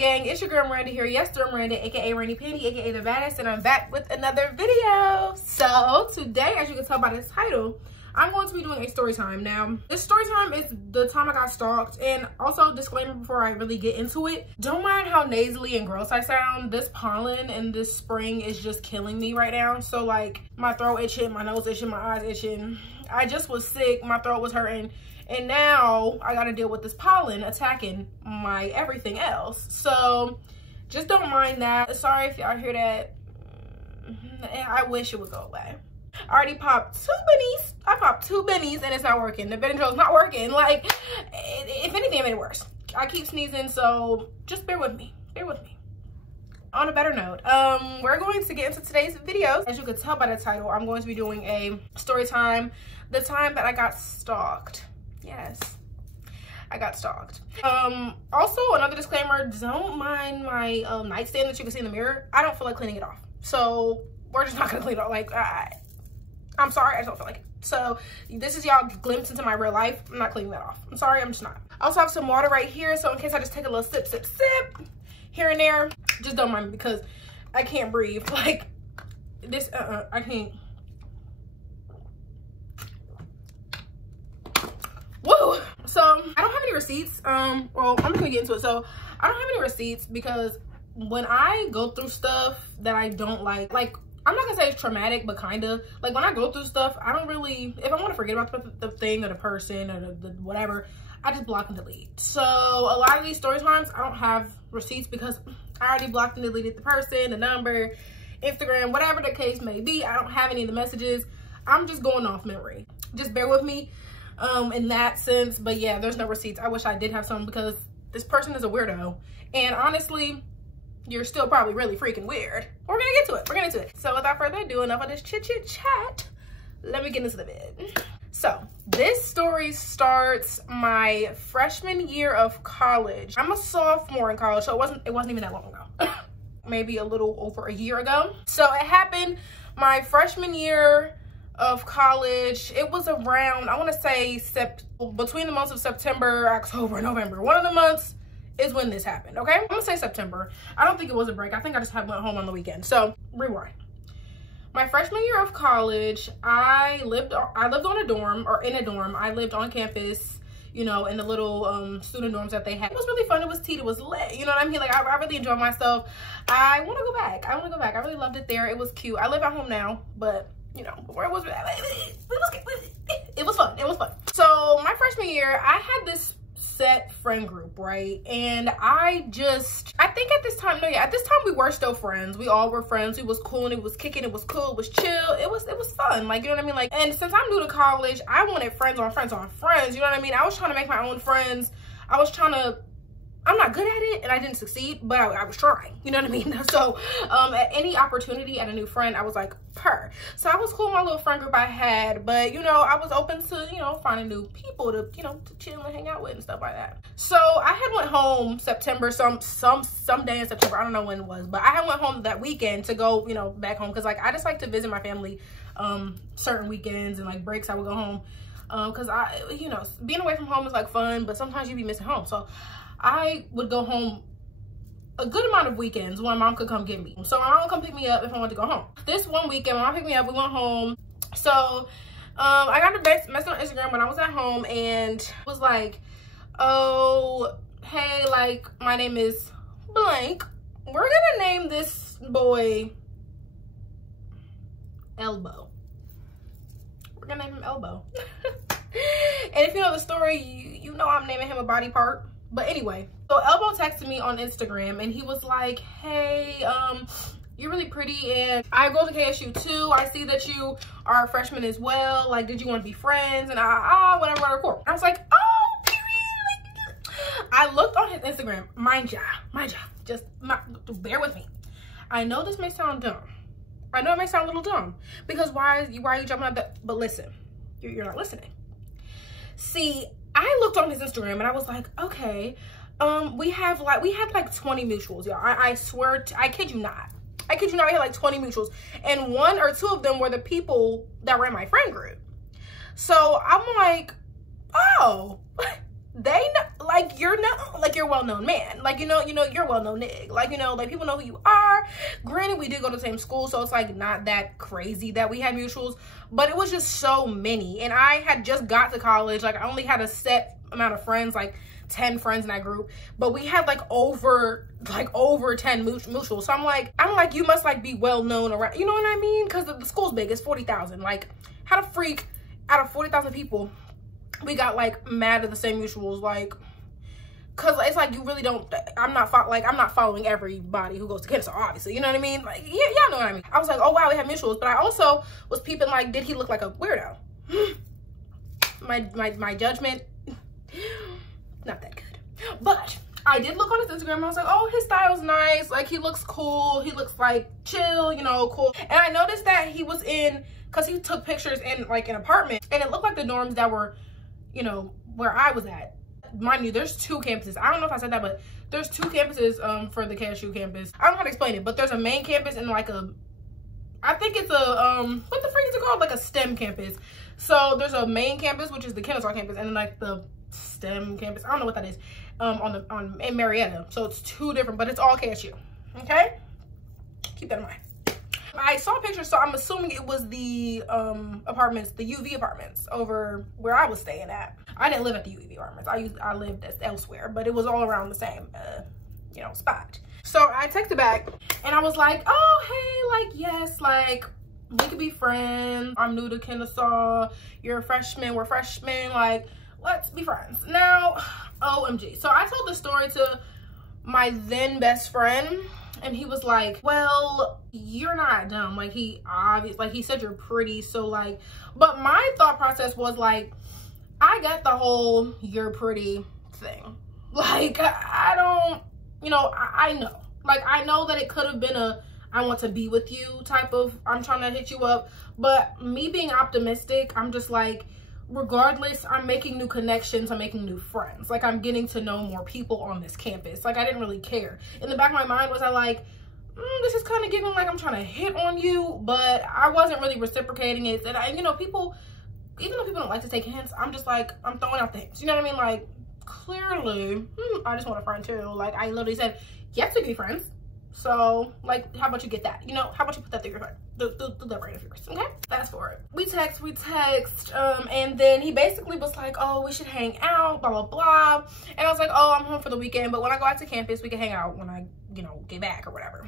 gang? It's your girl Miranda here. Yes, I'm Miranda, aka Rainy Panty, aka the baddest, and I'm back with another video. So today, as you can tell by the title, I'm going to be doing a story time. Now, this story time is the time I got stalked. And also, disclaimer before I really get into it, don't mind how nasally and gross I sound. This pollen and this spring is just killing me right now. So like, my throat itching, my nose itching, my eyes itching. I just was sick, my throat was hurting. And now I gotta deal with this pollen attacking my everything else. So just don't mind that. Sorry if y'all hear that. I wish it would go away. I already popped 2 bennies. I popped 2 bennies and it's not working. The Benadryl's not working. Like, if anything, it made it worse. I keep sneezing, so just bear with me. Bear with me. On a better note, we're going to get into today's videos. As you can tell by the title, I'm going to be doing a story time. The time that I got stalked. Yes, I got stalked. Also, another disclaimer, don't mind my nightstand that you can see in the mirror. I don't feel like cleaning it off. So we're just not gonna clean it off. Like, I'm sorry, I just don't feel like it. So this is y'all glimpse into my real life. I'm not cleaning that off. I'm sorry, I'm just not. I also have some water right here. So in case I just take a little sip, sip, sip here and there, just don't mind me because I can't breathe. Like this, I can't. Woo! So I don't have any receipts. Well, I'm just gonna get into it. So I don't have any receipts because when I go through stuff that I don't like I'm not gonna say it's traumatic, but kind of like when I go through stuff, I don't really, if I want to forget about the thing or the person or the whatever, I just block and delete. So a lot of these story times, I don't have receipts because I already blocked and deleted the person, the number, Instagram, whatever the case may be. I don't have any of the messages. I'm just going off memory. Just bear with me in that sense. But yeah, there's no receipts. I wish I did have some because this person is a weirdo. And honestly, you're still probably really freaking weird. We're gonna get to it. We're gonna get to it. So without further ado, enough of this chit chat. Let me get into the vid. So this story starts my freshman year of college. I'm a sophomore in college, so it wasn't even that long ago. Maybe a little over a year ago. So it happened my freshman year of college. It was around, I want to say between the months of September, October, November. One of the months is when this happened, okay? I'm gonna say September. I don't think it was a break. I think I just went home on the weekend. So rewind. My freshman year of college, I lived on a dorm, or in a dorm. I lived on campus, you know, in the little student dorms that they had. It was really fun. It was tea. It was lit. You know what I mean? Like, I really enjoyed myself. I want to go back. I want to go back. I really loved it there. It was cute. I live at home now, but you know, before it was fun. It was fun. So my freshman year, I had this set friend group, right? And I think at this time, at this time we were still friends. We all were friends. It was cool and it was kicking. It was cool. It was chill. It was fun. Like, you know what I mean? Like, and since I'm new to college, I wanted friends on friends on friends. You know what I mean? I was trying to make my own friends. I'm not good at it and I didn't succeed, but I was trying, you know what I mean? So at any opportunity at a new friend, I was like, per. So I was cool with my little friend group I had, but you know, I was open to, you know, finding new people to, you know, to chill and hang out with and stuff like that. So I had went home September, some day in September, I don't know when it was, but I had went home that weekend to go, you know, back home. Cause like, I just like to visit my family certain weekends and like breaks I would go home. Cause you know, being away from home is like fun, but sometimes you be missing home. So I would go home a good amount of weekends when my mom could come get me. So my mom would come pick me up if I wanted to go home. This one weekend, my mom picked me up, we went home. So I got a message on Instagram when I was at home and was like, oh, hey, like, my name is blank. We're gonna name this boy Elbow. We're gonna name him Elbow. And if you know the story, you know I'm naming him a body part. But anyway, so Elbow texted me on Instagram and he was like, hey, you're really pretty and I go to KSU too. I see that you are a freshman as well. Like, did you want to be friends? And whatever, cool. I was like, oh, period. Like, I looked on his Instagram, mind ya, just bear with me. I know this may sound dumb. I know it may sound a little dumb because why are you jumping up that? But listen, you're not listening. See, I looked on his Instagram and I was like, okay, we had like 20 mutuals, y'all. I swear, I kid you not. We had like 20 mutuals and 1 or 2 of them were the people that were in my friend group. So I'm like, oh, they know, like you're known, like you're a well-known man, like, you know, you're a well-known nigga, like, you know, like people know who you are. Granted, we did go to the same school, so it's like not that crazy that we had mutuals, but it was just so many. And I had just got to college. Like I only had a set amount of friends, like 10 friends in that group, but we had like over 10 mutuals. So I'm like, you must like be well known around, you know what I mean? Because the school's big, it's 40,000. Like how the freak out of 40,000 people we got like mad at the same mutuals, like, cause it's like you really don't. I'm not following everybody who goes to Kansas, obviously, you know what I mean? Like, yeah, y'all know what I mean. I was like, oh wow, we have mutuals, but I also was peeping like, did he look like a weirdo? my judgment, not that good. But I did look on his Instagram and I was like, oh, his style's nice. Like he looks cool. He looks like chill, you know, cool. And I noticed that he was in, cause he took pictures in like an apartment, and it looked like the dorms that were, you know, where I was at. Mind you, there's 2 campuses. I don't know if I said that, but there's 2 campuses for the KSU campus. I don't know how to explain it, but there's a main campus and like a, I think it's a what the freak is it called? Like a STEM campus. So there's a main campus, which is the Kennesaw campus, and then like the STEM campus, I don't know what that is, in Marietta. So it's 2 different, but it's all KSU. Okay, keep that in mind. I saw pictures, so I'm assuming it was the apartments, the UV apartments over where I was staying at. I didn't live at the UV apartments. I lived elsewhere, but it was all around the same you know, spot. So I texted back and I was like, oh hey, like yes, like we could be friends. I'm new to Kennesaw, you're a freshman, we're freshmen, like let's be friends. Now, OMG. So I told the story to my then best friend, and he was like, well, you're not dumb. Like he said you're pretty, so like, but my thought process was like, I got the whole you're pretty thing. Like I don't, you know, I know, like I know that it could have been a I want to be with you type of I'm trying to hit you up, but me being optimistic, I'm just like, regardless, I'm making new connections, I'm making new friends, like I'm getting to know more people on this campus. Like I didn't really care. In the back of my mind was I like, this is kind of giving like I'm trying to hit on you, but I wasn't really reciprocating it. And I, you know, people, even though people don't like to take hints, I'm just like, I'm throwing out the hints, you know what I mean? Like clearly I just want a friend too. Like I literally said, yes, we be friends. So like, how about you get that? You know, how about you put that through your phone? The brain of yours, okay? Fast forward. We text, and then he basically was like, oh, we should hang out, blah, blah, blah. And I was like, oh, I'm home for the weekend, but when I go out to campus, we can hang out when I, you know, get back or whatever.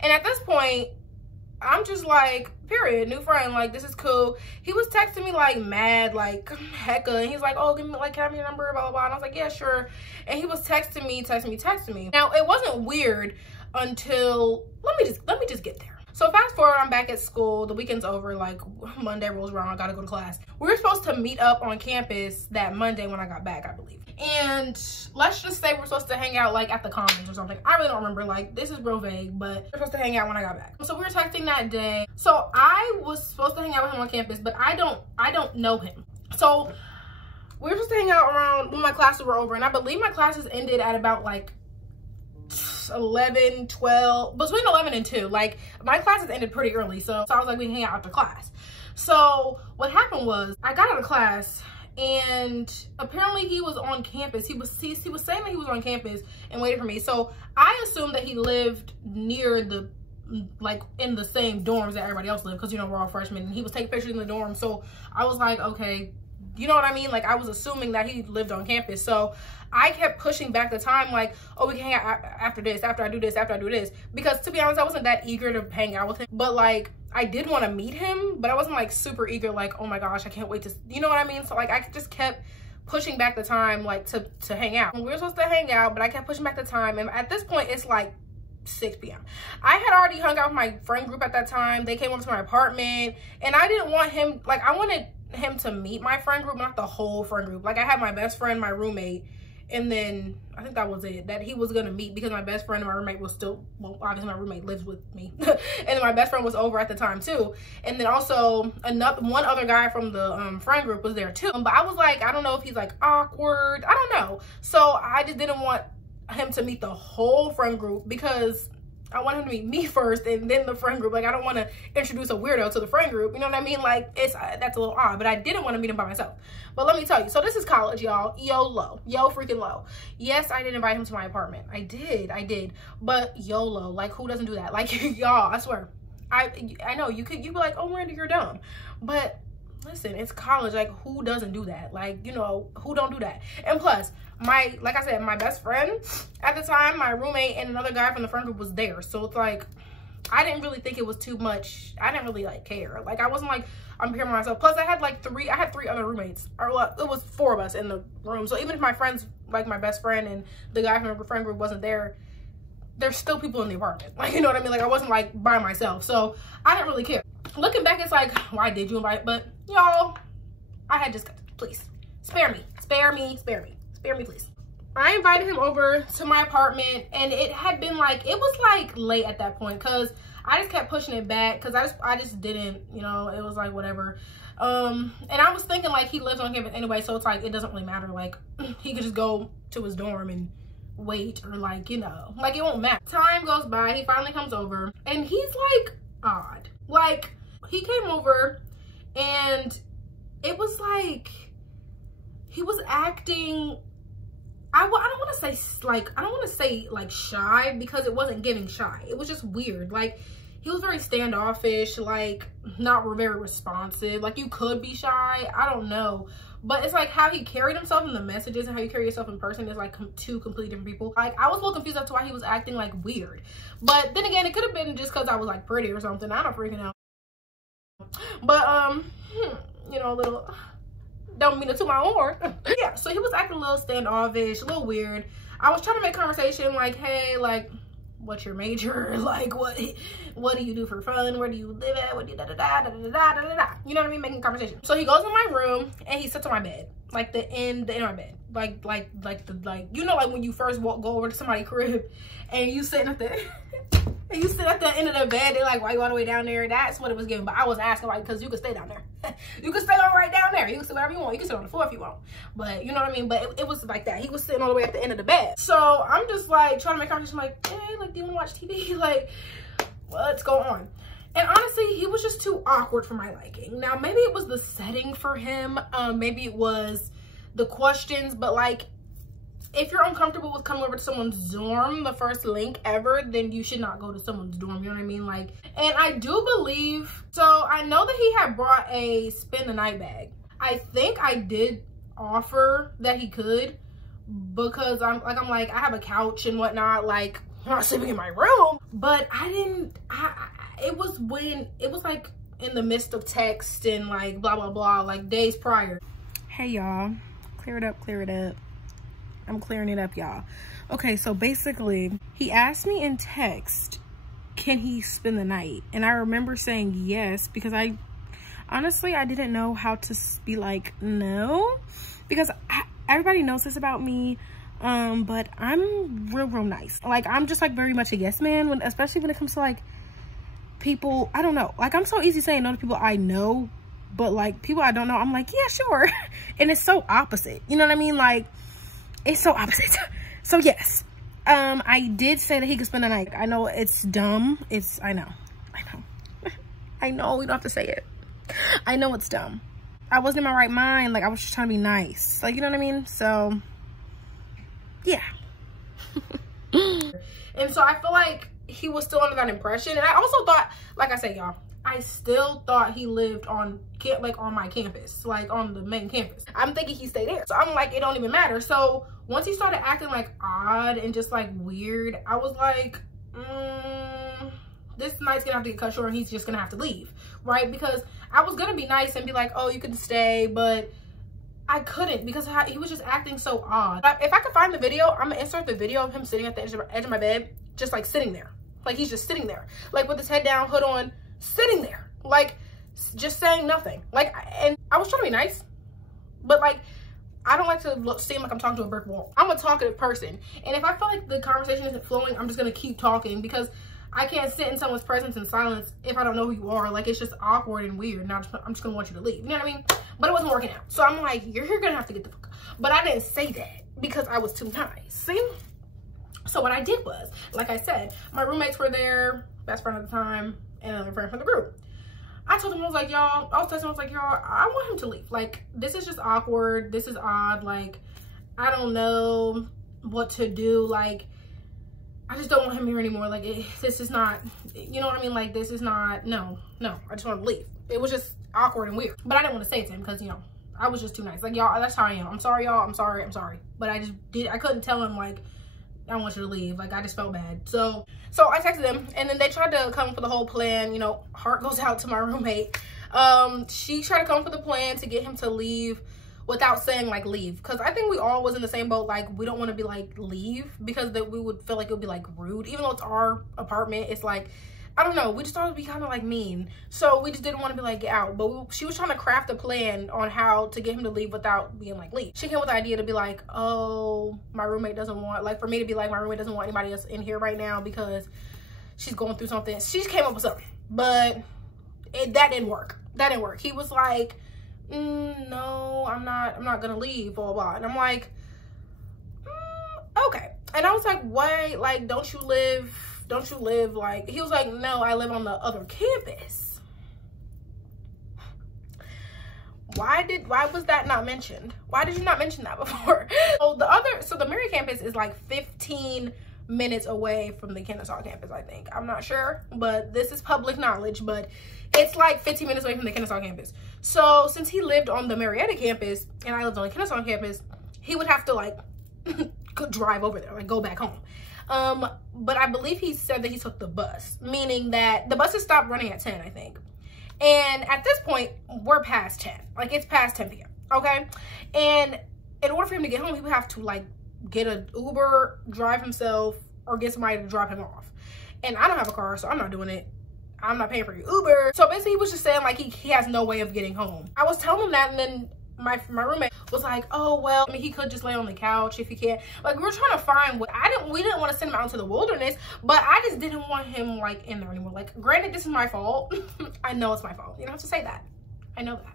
And at this point, I'm just like, period, new friend, like, this is cool. He was texting me like mad, like hecka, and he's like, oh, give me, like, can I have your number, blah, blah, blah. And I was like, yeah, sure. And he was texting me. Now, it wasn't weird until, let me just get there. So fast forward, I'm back at school, the weekend's over, like Monday rolls around, I gotta go to class. We were supposed to meet up on campus that Monday when I got back, I believe. And let's just say we're supposed to hang out like at the Commons or something. I really don't remember, like this is real vague, but we're supposed to hang out when I got back. So we were texting that day. So I was supposed to hang out with him on campus, but I don't know him. So we were supposed to hang out around when my classes were over, and I believe my classes ended at about like 11, 12, between 11 and 2. Like my classes ended pretty early, so I was like, we can hang out after class. So what happened was I got out of class, and apparently he was on campus. He was saying that he was on campus and waiting for me. So I assumed that he lived near the, like in the same dorms that everybody else lived, because you know we're all freshmen, and he was taking pictures in the dorm. So I was like, okay, you know what I mean? Like I was assuming that he lived on campus. So I kept pushing back the time, like, oh, we can hang out after this, after I do this, after I do this. Because to be honest, I wasn't that eager to hang out with him. But like, I did want to meet him, but I wasn't like super eager, like, oh my gosh, I can't wait to, you know what I mean? So like, I just kept pushing back the time, like to hang out. We were supposed to hang out, but I kept pushing back the time. And at this point, it's like 6 p.m. I had already hung out with my friend group at that time. They came over to my apartment, and I didn't want him, like, I wanted him to meet my friend group, not the whole friend group. Like I had my best friend, my roommate, and then I think that was it, that he was gonna meet, because my best friend and my roommate was still, well, obviously my roommate lives with me. And then my best friend was over at the time too. And then also one other guy from the friend group was there too. But I was like, I don't know if he's like awkward, I don't know. So I just didn't want him to meet the whole friend group, because I want him to meet me first and then the friend group. Like, I don't want to introduce a weirdo to the friend group. You know what I mean? Like, that's a little odd, but I didn't want to meet him by myself. But let me tell you, so this is college, y'all. YOLO. Yo freaking low. Yes, I did invite him to my apartment. I did. But YOLO, like, who doesn't do that? Like, y'all, I swear. I know you could be like, oh, Miranda, you're dumb. But listen, it's college. Like, who doesn't do that? Like, you know, who don't do that? And plus, like I said, my best friend at the time, my roommate, and another guy from the friend group was there. So it's like, I didn't really think it was too much. I didn't really like care. Like, I wasn't like, I'm here by myself. Plus, I had three other roommates. Or well, it was 4 of us in the room. So even if my friends, like my best friend and the guy from the friend group wasn't there, there's still people in the apartment. Like, you know what I mean? Like, I wasn't like by myself. So I didn't really care. Looking back, it's like, why did you invite? But y'all, I had just, please spare me, please. I invited him over to my apartment, and it had been like, it was like late at that point, because I just kept pushing it back, because I just didn't, you know, it was like whatever. And I was thinking like, he lives on campus anyway, so it's like, it doesn't really matter. Like, he could just go to his dorm and wait, or like, you know, like, it won't matter. Time goes by, he finally comes over, and he's like odd. Like, he came over, and it was like, he was acting, I don't want to say like shy, because it wasn't giving shy. It was just weird. Like, he was very standoffish, like not very responsive. Like, you could be shy, I don't know. But it's like how he carried himself in the messages and how you carry yourself in person is like 2 completely different people. Like, I was a little confused as to why he was acting like weird. But then again, it could have been just because I was like pretty or something. I don't freaking know. But you know, a little, don't mean to toot my own horn. Yeah, so he was acting a little standoffish, a little weird. I was trying to make conversation like, hey, like, what's your major? Like, what do you do for fun? Where do you live at? What do you da-da-da-da-da-da-da-da-da? You know what I mean? Making conversation. So he goes in my room and he sits on my bed. Like, the end of my bed. Like, you know, like when you first go over to somebody's crib and you sitting at the and you sit at the end of the bed, they're like, why you all the way down there? That's what it was giving. But I was asking, like, because you could stay down there. You could stay all right down there. You can sit wherever you want. You can sit on the floor if you want. But you know what I mean? But it was like that. He was sitting all the way at the end of the bed. So I'm just like trying to make conversation, like, hey, like, do you want to watch TV? Like, what's going on? And honestly, he was just too awkward for my liking. Now, maybe it was the setting for him. Maybe it was the questions. But like, if you're uncomfortable with coming over to someone's dorm, the first link ever, then you should not go to someone's dorm. You know what I mean? Like, and I do believe, so I know that he had brought a spend the night bag. I think I did offer that he could, because I'm like, I have a couch and whatnot, like, I'm not sleeping in my room. But it was like in the midst of text and like blah, blah, blah, like days prior. Hey y'all, clear it up. I'm clearing it up, y'all. Okay, so basically, he asked me in text, can he spend the night? And I remember saying yes, because honestly, I didn't know how to be like, no. Because everybody knows this about me, but I'm real nice. Like, I'm just like very much a yes man, especially when it comes to like people, I don't know. Like, I'm so easy saying no to people I know, but like people I don't know, I'm like, yeah, sure. And it's so opposite. You know what I mean? Like, it's so opposite. So yes, I did say that he could spend the night. I know it's dumb. I know. I know we don't have to say it. I know it's dumb. I wasn't in my right mind. Like, I was just trying to be nice. Like, you know what I mean? So, yeah. And so I feel like he was still under that impression. And I also thought, like I said, y'all, I still thought he lived on my campus, like on the main campus. I'm thinking he stayed there. So I'm like, it don't even matter. So once he started acting like odd and just like weird, I was like, this night's gonna have to get cut short and he's just gonna have to leave, right? Because I was gonna be nice and be like, oh, you can stay, but I couldn't, because he was just acting so odd. If I could find the video, I'm gonna insert the video of him sitting at the edge of my bed, just like sitting there. Like, he's just sitting there, like with his head down, hood on, sitting there, like just saying nothing. Like, and I was trying to be nice, but like, I don't like to seem like I'm talking to a brick wall. I'm a talkative person, and if I feel like the conversation isn't flowing, I'm just gonna keep talking, because I can't sit in someone's presence in silence if I don't know who you are. Like, it's just awkward and weird, and I'm just gonna want you to leave. You know what I mean? But it wasn't working out, so I'm like, you're gonna have to get the fuck up. But I didn't say that because I was too nice. See? So what I did was, like I said, my roommates were there, best friend at the time, and another friend from the group. I told them, I was like, y'all, I was like, y'all, I want him to leave. Like, this is just awkward. This is odd. Like, I don't know what to do. Like, I just don't want him here anymore. Like, this is not, you know what I mean? Like, this is not, no, I just want to leave. It was just awkward and weird. But I didn't want to say it to him because, you know, I was just too nice. Like, y'all, that's how I am. I'm sorry, y'all. I'm sorry. But I couldn't tell him, like, I want you to leave. Like, I just felt bad. So I texted them, and then they tried to come for the whole plan. You know, heart goes out to my roommate. She tried to come for the plan to get him to leave without saying, like, leave. Because I think we all was in the same boat. Like, we don't want to be like, leave, because that we would feel like it would be, like, rude. Even though it's our apartment, it's like, I don't know. We just thought it would be kind of, like, mean. So we just didn't want to be like, get out. But she was trying to craft a plan on how to get him to leave without being like, leave. She came with the idea to be like, oh, my roommate doesn't want, like, for me to be like, my roommate doesn't want anybody else in here right now because she's going through something. She came up with something. But that didn't work. He was like, no, I'm not gonna leave, blah, blah. And I'm like, okay. And I was like, why? Like, don't you live, like, he was like, no, I live on the other campus. Why was that not mentioned? Why did you not mention that before? So the Mary campus is like 15 minutes away from the Kennesaw campus, I think. I'm not sure, but this is public knowledge, but it's like 15 minutes away from the Kennesaw campus. So since he lived on the Marietta campus and I lived on the Kennesaw campus, he would have to, like, drive over there, like, go back home. But I believe he said that he took the bus, meaning that the buses stopped running at 10, I think. And at this point, we're past 10. Like, it's past 10 p.m., okay? And in order for him to get home, he would have to, like, get an Uber, drive himself, or get somebody to drop him off. And I don't have a car, so I'm not doing it. I'm not paying for your Uber. So basically, he was just saying, like, he has no way of getting home. I was telling him that, and then my roommate was like, oh, well, I mean, he could just lay on the couch if he can't. Like, we were trying to find what, we didn't want to send him out into the wilderness, but I just didn't want him, like, in there anymore. Like, granted, this is my fault. I know it's my fault. You don't have to say that. I know that.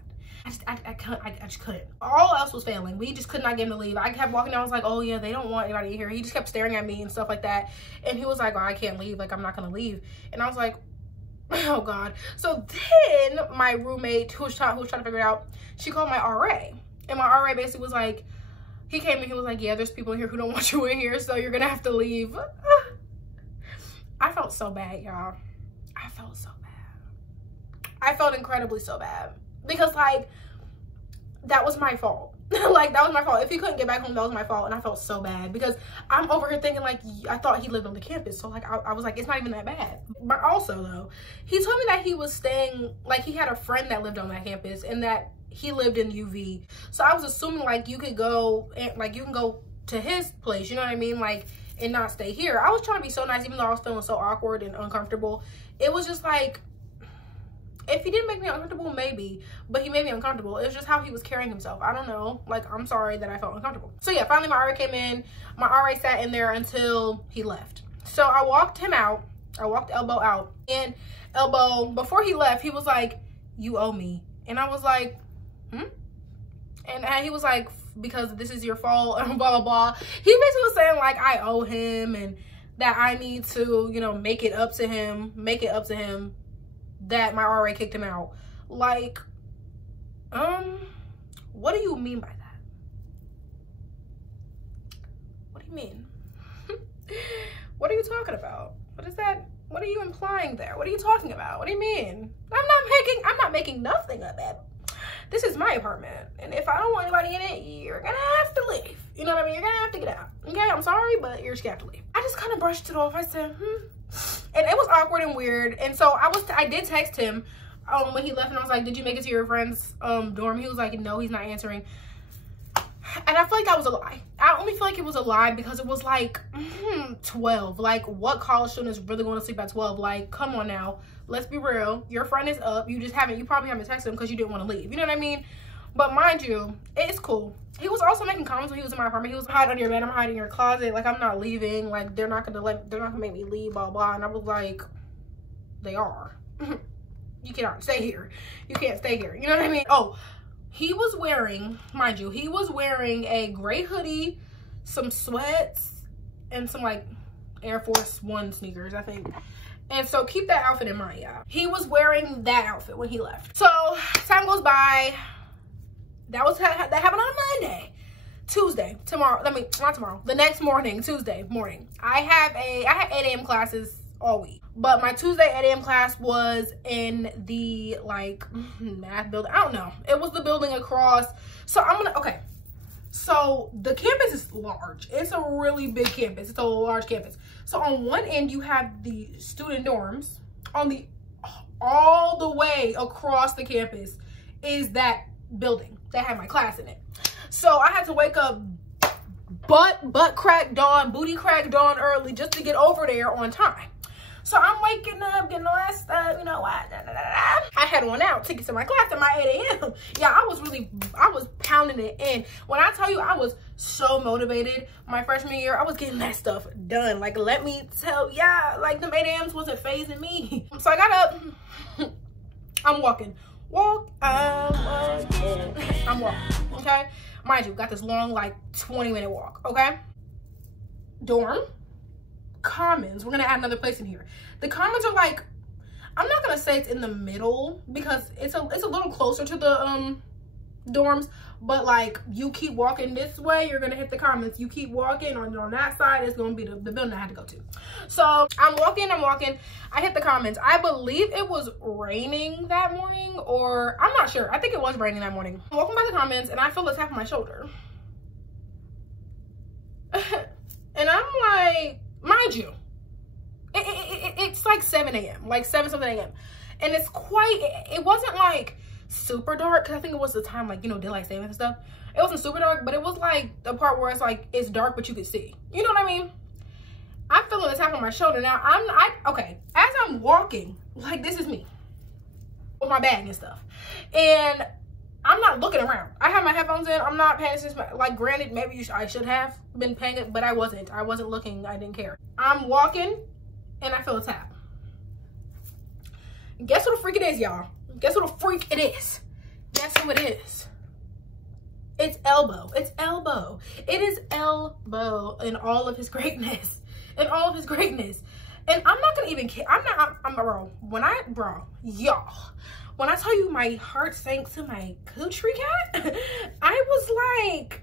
I just couldn't. All else was failing. We just could not get him to leave. I kept walking down. I was like, oh yeah, they don't want anybody here. He just kept staring at me and stuff like that. And he was like, oh, I can't leave. Like, I'm not gonna leave. And I was like, oh God. So then my roommate, who was trying to figure it out, she called my RA. And my RA basically was like, he came in, he was like, yeah, there's people in here who don't want you in here, so you're gonna have to leave. I felt so bad, y'all. I felt so bad. I felt incredibly so bad. Because, like, that was my fault. Like, that was my fault. If he couldn't get back home, that was my fault. And I felt so bad because I'm over here thinking, like, I thought he lived on the campus. So, like, I was like, it's not even that bad. But also, though, he told me that he was staying, like, he had a friend that lived on that campus and that he lived in UV. So I was assuming, like, you could go, like, you can go to his place, you know what I mean? Like, and not stay here. I was trying to be so nice, even though I was feeling so awkward and uncomfortable. It was just like, if he didn't make me uncomfortable, maybe, but he made me uncomfortable. It was just how he was carrying himself. I don't know. Like, I'm sorry that I felt uncomfortable. So yeah, finally my RA came in. My RA sat in there until he left. So I walked him out. I walked Elbow out. And Elbow, before he left, he was like, you owe me. And I was like, And he was like, because this is your fault and blah, blah, blah. He basically was saying, like, I owe him and that I need to, you know, make it up to him that my RA kicked him out. Like, what do you mean by that? What do you mean? What are you talking about? What is that? What are you implying there? What are you talking about? What do you mean? I'm not making nothing of it. This is my apartment, and if I don't want anybody in it, you're gonna have to leave. You know what I mean? You're gonna have to get out. Okay, I'm sorry, but you're just gonna have to leave. I just kind of brushed it off. I said, and it was awkward and weird. And so I did text him when he left, and I was like, did you make it to your friend's dorm? He was like, no, he's not answering. And I feel like that was a lie. I only feel like it was a lie because it was like 12. Like, what college student is really going to sleep at 12? Like, come on now. Let's be real. Your friend is up. You probably haven't texted him because you didn't want to leave. You know what I mean? But mind you, it's cool. He was also making comments when he was in my apartment. He was hiding under your bed. I'm hiding in your closet. Like, I'm not leaving. Like, they're not gonna make me leave, blah, blah. And I was like, they are. You cannot stay here. You can't stay here. You know what I mean? Oh, he was wearing, mind you, he was wearing a gray hoodie, some sweats, and some, like, Air Force One sneakers, I think. And so keep that outfit in mind, y'all. He was wearing that outfit when he left. So time goes by. That happened on Monday. Tuesday, tomorrow, not tomorrow, the next morning, Tuesday morning. I had 8 a.m. classes all week. But my Tuesday 8 a.m. class was in the like math building. I don't know. It was the building across. So okay. So the campus is large. It's a really big campus. It's a large campus. So on one end you have the student dorms. All the way across the campus is that building that had my class in it. So I had to wake up butt crack dawn, booty crack dawn early just to get over there on time. So I'm waking up, getting all that stuff, you know what? I had one out, tickets to my class at my 8 a.m. Yeah, I was pounding it in. When I tell you I was so motivated my freshman year, I was getting that stuff done. Like, let me tell ya, like, them 8 a.m.s wasn't phasing me. So I got up, I'm walking. I'm walking, okay? Mind you, got this long, like, 20-minute walk, okay? Dorm. Commons. We're gonna add another place in here. The commons are like, I'm not gonna say it's in the middle because it's a little closer to the dorms, but like you keep walking this way, you're gonna hit the commons. You keep walking on that side, it's gonna be the building I had to go to. So I'm walking, I hit the commons. I believe it was raining that morning, or I'm not sure. I think it was raining that morning. I'm walking by the commons and I feel a tap on my shoulder. And I'm like, mind you, it's like 7 a.m., like 7 something a.m. And it's it wasn't like super dark, because I think it was the time, like, you know, daylight savings and stuff. It wasn't super dark, but it was like the part where it's like, it's dark, but you could see. You know what I mean? I'm feeling a tap on my shoulder. Now, okay, as I'm walking, like, this is me with my bag and stuff. And I'm not looking around. I have my headphones in. I'm not paying attention. Like, granted, maybe I should have been paying it, but I wasn't. I wasn't looking. I didn't care. I'm walking, and I feel a tap. Guess what a freak it is, y'all? Guess what a freak it is? Guess who it is? It's Elbow. It's Elbow. It is Elbow in all of his greatness. In all of his greatness. And I'm not gonna even care. Bro, y'all. When I tell you my heart sank to my coochie cat, I was like,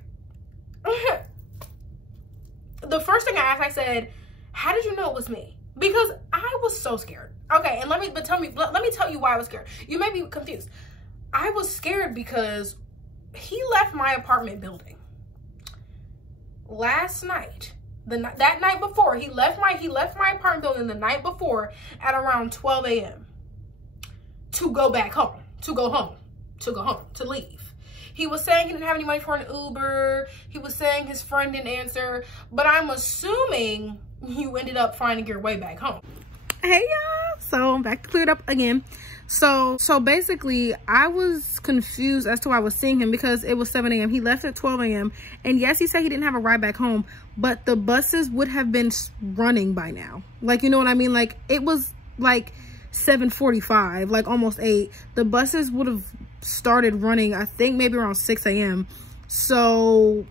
the first thing I asked, I said, how did you know it was me? Because I was so scared. Okay, and let me tell you why I was scared. You may be confused. I was scared because he left my apartment building last night. That night before, he left my apartment building the night before at around 12 a.m. to go back home, to leave. He was saying he didn't have any money for an Uber. He was saying his friend didn't answer, but I'm assuming you ended up finding your way back home. Hey y'all, so I'm back to clear it up again. So basically I was confused as to why I was seeing him, because it was 7 a.m. He left at 12 a.m. And yes, he said he didn't have a ride back home, but the buses would have been running by now. Like, you know what I mean? Like, it was like 7:45, like almost 8. The buses would have started running, I think maybe around 6 a.m. So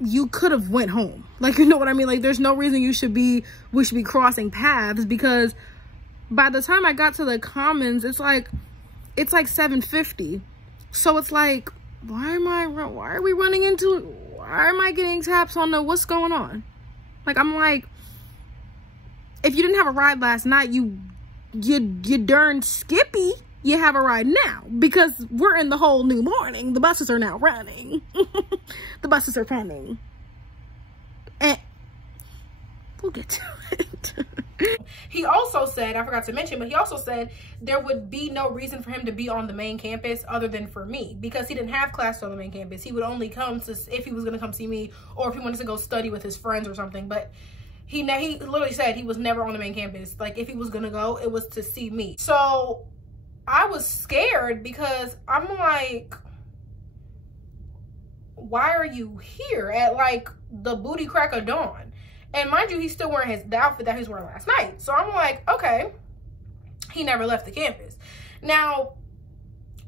you could have went home. Like, you know what I mean? Like, there's no reason we should be crossing paths, because by the time I got to the commons, it's like 7:50. So it's like, why are we running into, why am I getting taps on the, what's going on? Like, I'm like, if you didn't have a ride last night, you darn skippy, you have a ride now, because we're in the whole new morning. The buses are now running. The buses are coming. And we'll get to it. He also said, I forgot to mention, but he also said there would be no reason for him to be on the main campus other than for me, because he didn't have classes on the main campus. He would only come to, if he was going to come see me, or if he wanted to go study with his friends or something. But he literally said he was never on the main campus. Like, if he was going to go, it was to see me. So I was scared, because I'm like, why are you here at like the booty crack of dawn? And mind you, he's still wearing the outfit that he was wearing last night. So I'm like, okay, he never left the campus. Now,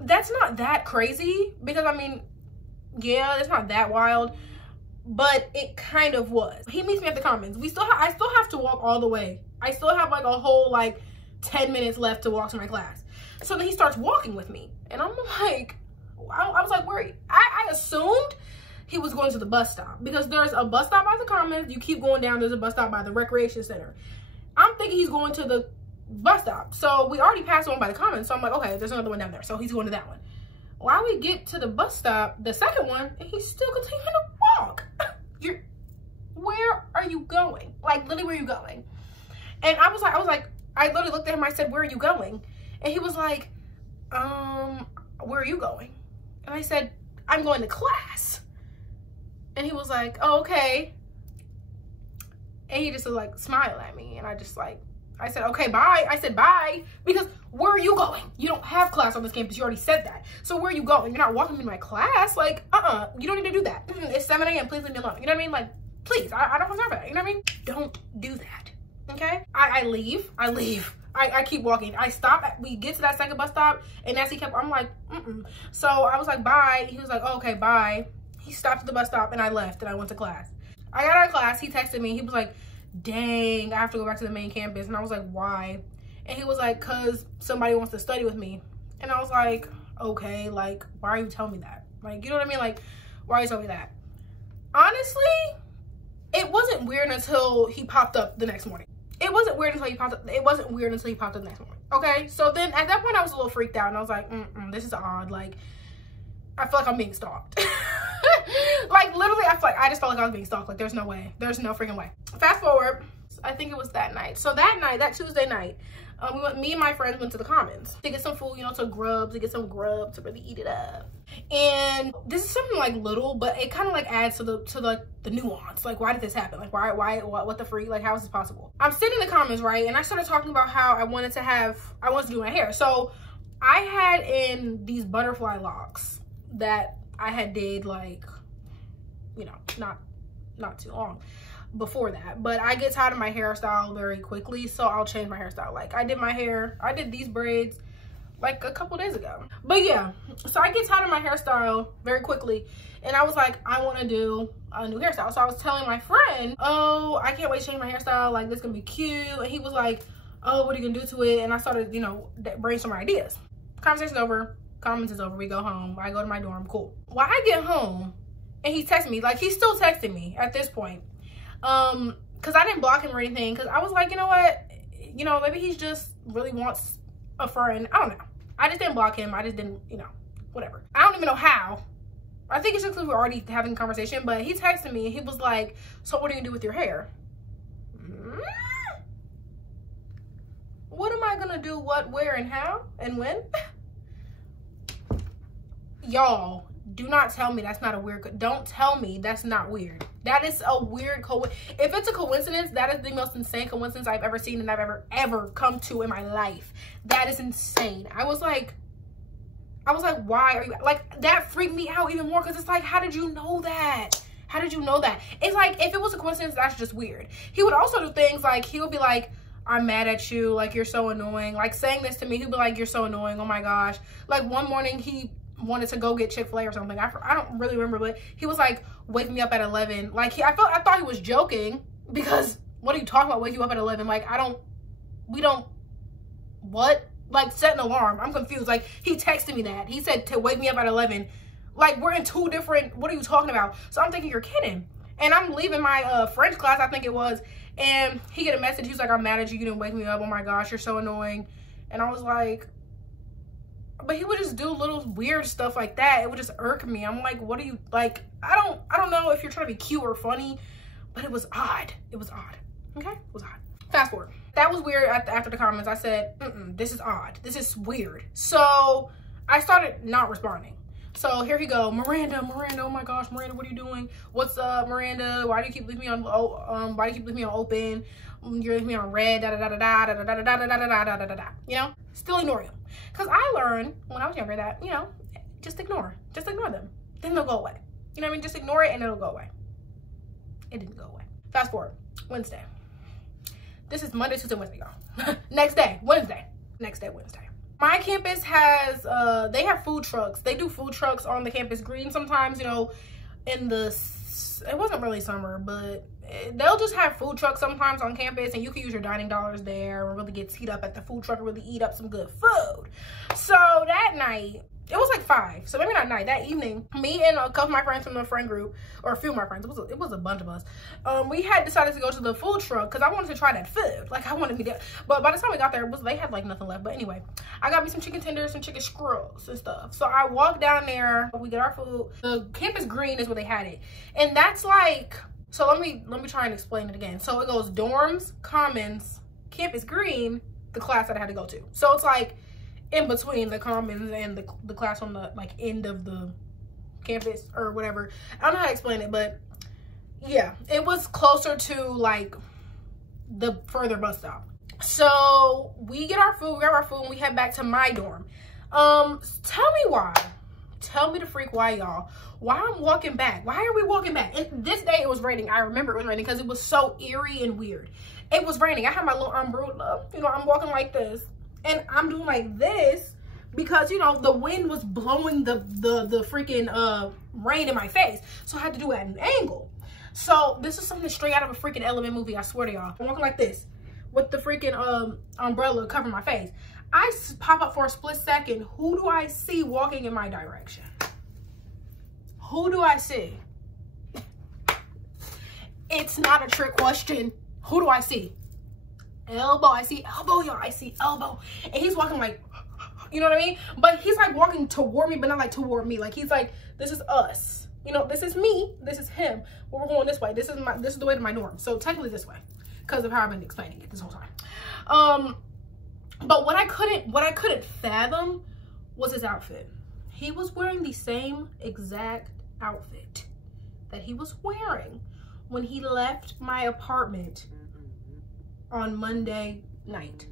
that's not that crazy, because I mean, yeah, it's not that wild. but it kind of was. He meets me at the Commons. I still have to walk all the way. I still have like a whole like 10 minutes left to walk to my class. So then he starts walking with me, and I'm like, I was like, where are you? I assumed he was going to the bus stop, because there's a bus stop by the Commons. You keep going down, there's a bus stop by the recreation center. I'm thinking he's going to the bus stop. So we already passed one by the Commons. So I'm like, okay, there's another one down there. So he's going to that one. While we get to the bus stop, the second one, and he's still continuing to walk. Where are you going? Like, literally, where are you going? And I literally looked at him. I said, where are you going? And he was like, where are you going? And I said, I'm going to class. And he was like, oh, okay. And he just like smiled at me. And I said, okay, bye. I said, bye. Because where are you going? You don't have class on this campus. You already said that. So where are you going? You're not walking me to my class. Like, you don't need to do that. It's 7 a.m. Please leave me alone. You know what I mean? Like, please, I don't have time for that. You know what I mean? Don't do that. Okay? I leave. I keep walking. I stop. We get to that second bus stop. And as he kept, I'm like, So I was like, bye. He was like, oh, okay, bye. He stopped at the bus stop and I left and I went to class. I got out of class. He texted me. He was like, dang, I have to go back to the main campus. And I was like, why? And he was like, cause somebody wants to study with me. And I was like, okay, like, why are you telling me that? Like, you know what I mean? Like, why are you telling me that? Honestly, it wasn't weird until he popped up the next morning. It wasn't weird until he popped up. It wasn't weird until he popped up the next morning. Okay, so then at that point I was a little freaked out and I was like, this is odd. Like, I feel like I'm being stalked. Like, literally, I just felt like I was being stalked. Like, there's no way. There's no freaking way. Fast forward, I think it was that night. So that Tuesday night, me and my friends went to the Commons to get some food, you know, to get some grub, to really eat it up. And this is something like little, but it kind of like adds to the nuance. Like, why did this happen? Like, what the freak? Like, how is this possible? I'm sitting in the Commons, right? And I started talking about how I wanted to do my hair. So I had in these butterfly locks that I had did, like, you know, not too long before that, but I get tired of my hairstyle very quickly, so I'll change my hairstyle. Like, I did these braids like a couple days ago, but yeah, so I get tired of my hairstyle very quickly, and I was like, I want to do a new hairstyle. So I was telling my friend, oh, I can't wait to change my hairstyle, like, this is gonna be cute. And he was like, oh, what are you gonna do to it? And I started, you know, brainstorming ideas. Conversation's over, Commons is over, we go home, I go to my dorm, cool. While I get home and he texts me, like, he's still texting me at this point, because I didn't block him or anything, because I was like, you know what, you know, maybe he just really wants a friend. I don't know. I just didn't block him. I just didn't, you know, whatever. I don't even know how. I think it's just because we're already having a conversation, but he texted me and he was like, so what are you gonna do with your hair? What am I gonna do, what, where, and how, and when? Y'all, do not tell me that's not a weird, don't tell me that's not weird. That is a weird if it's a coincidence, that is the most insane coincidence I've ever seen and I've ever come to in my life. That is insane. I was like, why are you, like, that freaked me out even more, because it's like, how did you know that? How did you know that? It's like, if it was a coincidence, that's just weird. He would also do things like, he would be like, I'm mad at you, like, you're so annoying. Like, saying this to me, he'd be like, you're so annoying, oh my gosh. Like, one morning he wanted to go get Chick-fil-A or something. I don't really remember, but he was like, wake me up at 11. Like, I thought he was joking, because what are you talking about, wake you up at 11? Like, what? Like, set an alarm. I'm confused. Like, he texted me that. He said to wake me up at 11. Like, we're in two different, what are you talking about? So I'm thinking, you're kidding. And I'm leaving my French class, I think it was, and he get a message. He was like, I'm mad at you. You didn't wake me up. Oh my gosh, you're so annoying. And I was like, but he would just do little weird stuff like that. It would just irk me. I'm like, what are you, like, I don't know if you're trying to be cute or funny, but it was odd. It was odd. Okay? It was odd. Fast forward. That was weird. After the comments, I said, this is odd. This is weird. So I started not responding. So here he go, Miranda, oh my gosh, Miranda, what are you doing? What's up, Miranda? Why do you keep leaving me on why do you keep leaving me on open? You're leaving me on red, da da da da da da da da da da da da da da. You know? Still ignore him. Because I learned when I was younger that, you know, just ignore them. Then they'll go away. You know what I mean? Just ignore it and it'll go away. It didn't go away. Fast forward, Wednesday. This is Monday, Tuesday, Wednesday, y'all. Next day, Wednesday. Next day, Wednesday. My campus has, they have food trucks. They do food trucks on the campus green sometimes, you know, in the it wasn't really summer, but they'll just have food trucks sometimes on campus, and you can use your dining dollars there and really get teed up at the food truck and really eat up some good food. So that night, it was like 5, so maybe not night, that evening, me and a couple of my friends from the friend group, or a few of my friends, it was a bunch of us, we had decided to go to the food truck because I wanted to try that food. Like, I wanted to get, but by the time we got there, they had like nothing left. But anyway, I got me some chicken tenders, some chicken scrolls and stuff. So I walked down there, we get our food. The campus green is where they had it, and that's like, so let me try and explain it again. So it goes dorms, commons, campus green, the class that I had to go to. So it's like in between the commons and the class on the like end of the campus or whatever. I don't know how to explain it, but yeah, it was closer to like the further bus stop. So we get our food, we grab our food, and we head back to my dorm. Tell me why. Tell me the freak why, y'all. Why I'm walking back? Why are we walking back? And this day it was raining. I remember it was raining because it was so eerie and weird. It was raining. I had my little umbrella. You know, I'm walking like this, and I'm doing like this because, you know, the wind was blowing the freaking rain in my face. So I had to do it at an angle. So this is something straight out of a freaking Element movie, I swear to y'all. I'm walking like this with the freaking umbrella covering my face. I pop up for a split second. Who do I see walking in my direction? Who do I see? It's not a trick question. Who do I see? Elbow. I see elbow, y'all. I see elbow. And he's walking like, you know what I mean? But he's like walking toward me, but not like toward me. Like, he's like, this is us. You know, this is me. This is him. Well, we're going this way. This is the way to my dorm. So technically this way, because of how I've been explaining it this whole time. But what I couldn't fathom was his outfit. He was wearing the same exact outfit that he was wearing when he left my apartment on Monday night.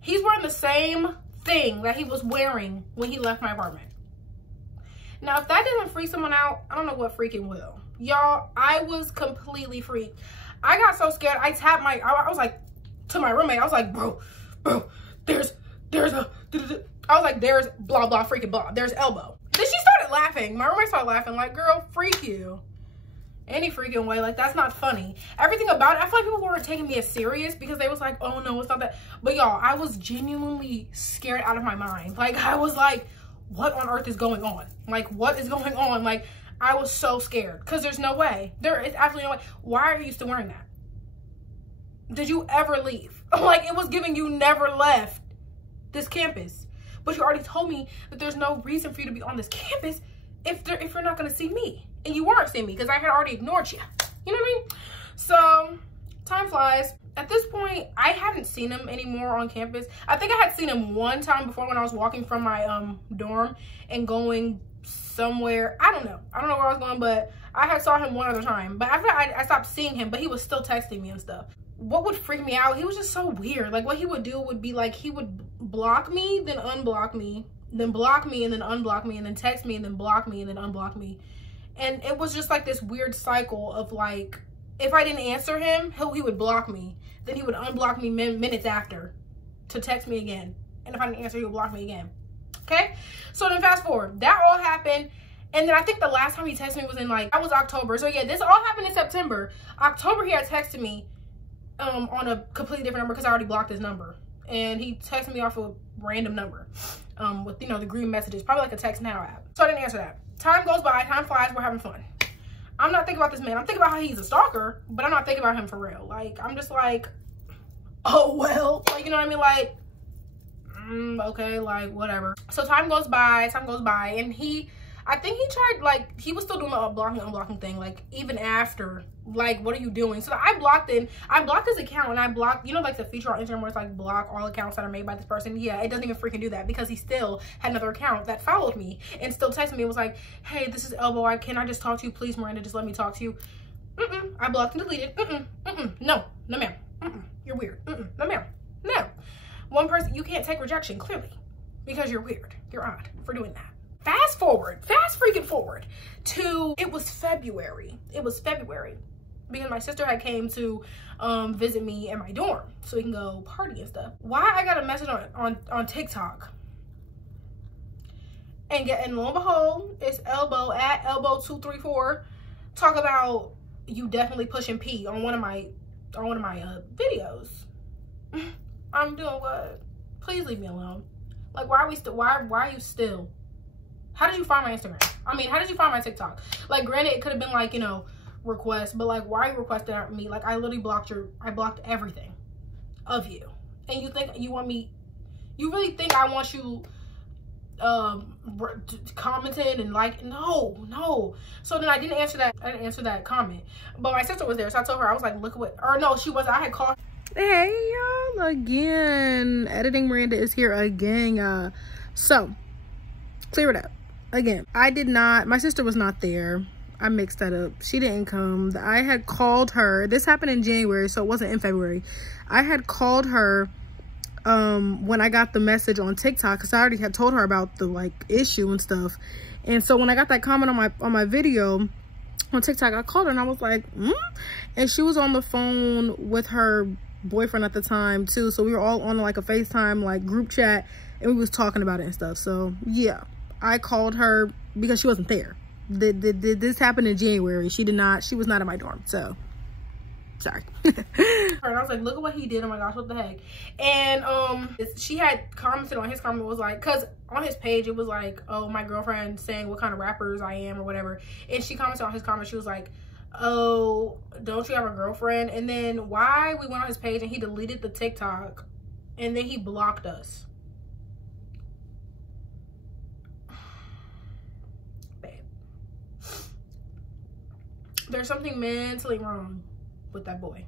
He's wearing the same thing that he was wearing when he left my apartment. Now, if that doesn't freak someone out, I don't know what freaking will. Y'all, I was completely freaked. I got so scared. I was like, to my roommate, I was like, bro, there's a, I was like, there's blah, blah, freaking blah. There's elbow. Then she started laughing. My roommate started laughing like, girl, freak you. Any freaking way. Like, that's not funny. Everything about it, I feel like people weren't taking me as serious because they was like, oh no, it's not that. But y'all, I was genuinely scared out of my mind. Like, I was like, what on earth is going on? Like, what is going on? Like, I was so scared because there's no way. There is absolutely no way. Why are you still wearing that? Did you ever leave? Like, it was giving you never left this campus. But you already told me that there's no reason for you to be on this campus if you're not going to see me. And you weren't seeing me because I had already ignored you. You know what I mean? So, time flies. At this point, I haven't seen him anymore on campus. I think I had seen him one time before when I was walking from my dorm and going somewhere. I don't know where I was going, but I had saw him one other time. But after I stopped seeing him, but he was still texting me and stuff. What would freak me out, he was just so weird. Like, what he would do would be like, he would block me, then unblock me, then block me, and then unblock me, and then text me, and then block me, and then unblock me. And it was just like this weird cycle of like, if I didn't answer him, he would block me. Then he would unblock me minutes after to text me again. And if I didn't answer, he would block me again. Okay? So then fast forward. That all happened. And then I think the last time he texted me was in like, that was October. So yeah, this all happened in September. October, he had texted me on a completely different number because I already blocked his number. And he texted me off a random number with, you know, the green messages. Probably like a text now app. So I didn't answer that. Time goes by. Time flies. We're having fun. I'm not thinking about this man. I'm thinking about how he's a stalker, but I'm not thinking about him for real. Like, I'm just like, oh, well. Like, you know what I mean? Like, okay, like, whatever. So time goes by, and I think he tried, like, he was still doing the unblocking thing, like, even after, like, what are you doing? So I blocked his account, and I blocked, you know, like, the feature on Instagram where it's, like, block all accounts that are made by this person? Yeah, it doesn't even freaking do that, because he still had another account that followed me, and still texted me, it was like, hey, this is Elbow, can I just talk to you? Please, Miranda, just let me talk to you. I blocked and deleted. No ma'am. You're weird. No ma'am. No. One person, you can't take rejection, clearly, because you're weird. You're odd for doing that. Fast freaking forward to, it was February. Because my sister had came to visit me in my dorm so we can go party and stuff. Why I got a message on TikTok. And lo and behold, it's Elbow at Elbow234 talk about you definitely pushing P on one of my videos. I'm doing what? Please leave me alone. Like, why are we still, why are you still? How did you find my Instagram? I mean, how did you find my TikTok? Like, granted, it could have been like, you know, request, but like, why are you requesting at me? Like, I literally I blocked everything of you. And you think you want me, you really think I want you commented and like, no. So then I didn't answer that comment, but my sister was there, so I told her, I was like, look at what, or no, she wasn't. I had called. Hey y'all, again, editing Miranda is here again. So clear it up again. I did not, my sister was not there. I mixed that up. She didn't come. I had called her. This happened in January, so it wasn't in February. I had called her when I got the message on TikTok, because I already had told her about the like issue and stuff. And so when I got that comment on my video on TikTok, I called her and I was like, and she was on the phone with her boyfriend at the time too. So we were all on like a FaceTime like group chat, and we was talking about it and stuff. So yeah, I called her because she wasn't there. This happened in January. She was not in my dorm, so sorry. And I was like, look at what he did. Oh my gosh, what the heck? And she had commented on his comment, was like, because on his page it was like, oh, my girlfriend saying what kind of rappers I am or whatever. And she commented on his comment, she was like, oh, don't you have a girlfriend? And then why we went on his page and he deleted the TikTok and then he blocked us. There's something mentally wrong with that boy.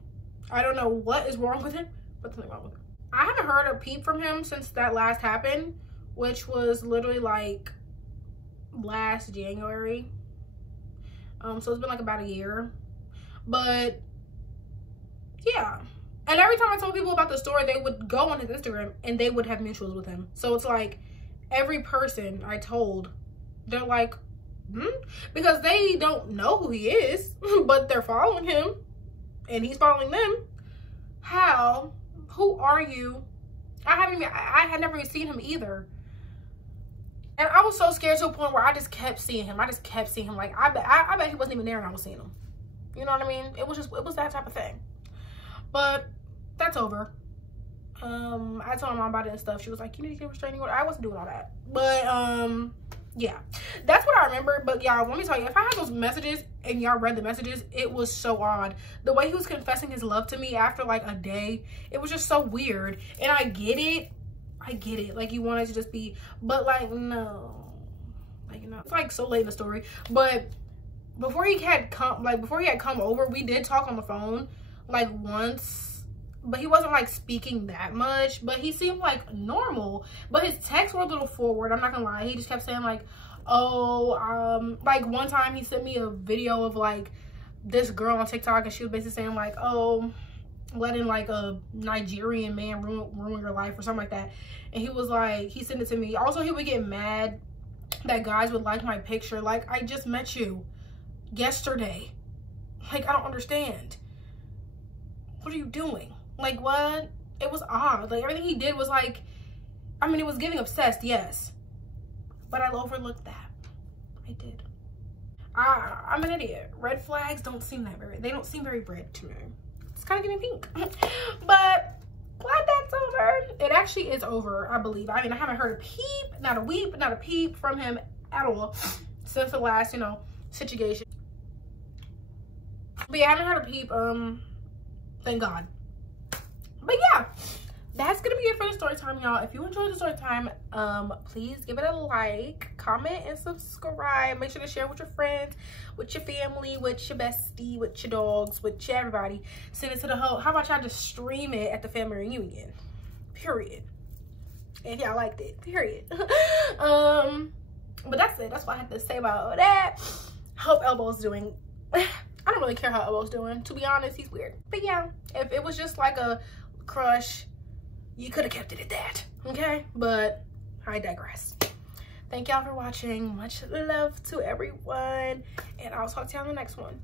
I don't know what is wrong with him, but something wrong with him. I haven't heard a peep from him since that last happened, which was literally like last January. So it's been like about a year. But yeah. And every time I told people about the story, they would go on his Instagram and they would have mutuals with him. So it's like every person I told, they're like, because they don't know who he is, but they're following him and he's following them. How? Who are you? I had never even seen him either. And I was so scared to a point where I just kept seeing him. Like, I bet he wasn't even there and I was seeing him. You know what I mean? It was that type of thing. But that's over. I told my mom about it and stuff. She was like, you need to get a restraining order. I wasn't doing all that. But yeah, that's what I remember. But y'all, let me tell you, if I had those messages and y'all read the messages, it was so odd. The way he was confessing his love to me after like a day, it was just so weird. And I get it. Like, you wanted to just be, but like, no, like, you know, it's like so late in the story. But before he had come over, we did talk on the phone like once, but he wasn't like speaking that much, but he seemed like normal. But his texts were a little forward, I'm not gonna lie. He just kept saying like, oh, like one time he sent me a video of like this girl on TikTok, and she was basically saying like, oh, letting like a Nigerian man ruin your life or something like that. And he was like, he sent it to me. Also, he would get mad that guys would like my picture. Like, I just met you yesterday. Like, I don't understand. What are you doing? Like, what? It was odd. Like, everything he did was like, I mean, it was getting obsessed, yes, but I overlooked that. I did. I'm an idiot. Red flags don't seem very red to me. It's kind of giving pink. But glad that's over. It actually is over, I believe. I mean, I haven't heard a peep, not a weep, not a peep from him at all since the last, you know, situation. But yeah, I haven't heard a peep, thank God. But yeah, that's gonna be it for the story time, y'all. If you enjoyed the story time, please give it a like, comment, and subscribe. Make sure to share with your friends, with your family, with your bestie, with your dogs, with your everybody. Send it to the whole. How about y'all just stream it at the family reunion? Period. If y'all liked it, period. But that's it. That's what I have to say about that. Hope Elbo's doing. I don't really care how Elbo's doing. To be honest, he's weird. But yeah, if it was just like a crush, you could have kept it at that, okay? But I digress. Thank y'all for watching. Much love to everyone, and I'll talk to y'all in the next one.